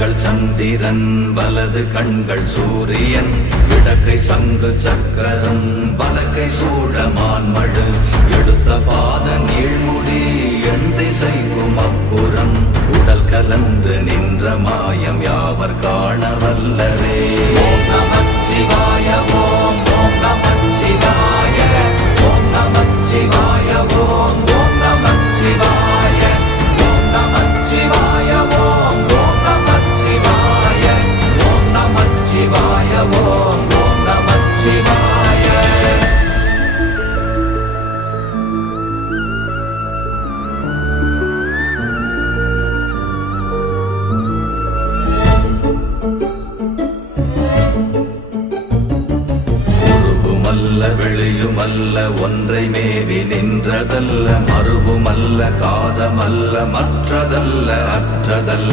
கண்கள் சந்திரன் வலது கண்கள் சூரியன் இடக்கை சங்கு சக்கரம் வலக்கை சூழமான்மழு எடுத்த பாத நீழ்முடி எண் திசைக்கும் அப்புறம் உடல் கலந்து நின்ற மாயம் யாவர் காண வல்லரே. ஓம் நமச்சிவாய ஓம் ஓம் நமச்சிவாய ஓம் நமச்சிவாய ஓம் ஓம் நமச்சிவாய ஓம் நமச்சிவாய ஓம் ஓம் நமச்சிவாய ஓம் நமச்சிவாய ஓம் ஓம் நமச்சிவாய. வெளியுமல்ல ஒன்றை மேவி நின்றதல்ல மறுவுமல்ல காதமல்ல மற்றதல்ல அற்றதல்ல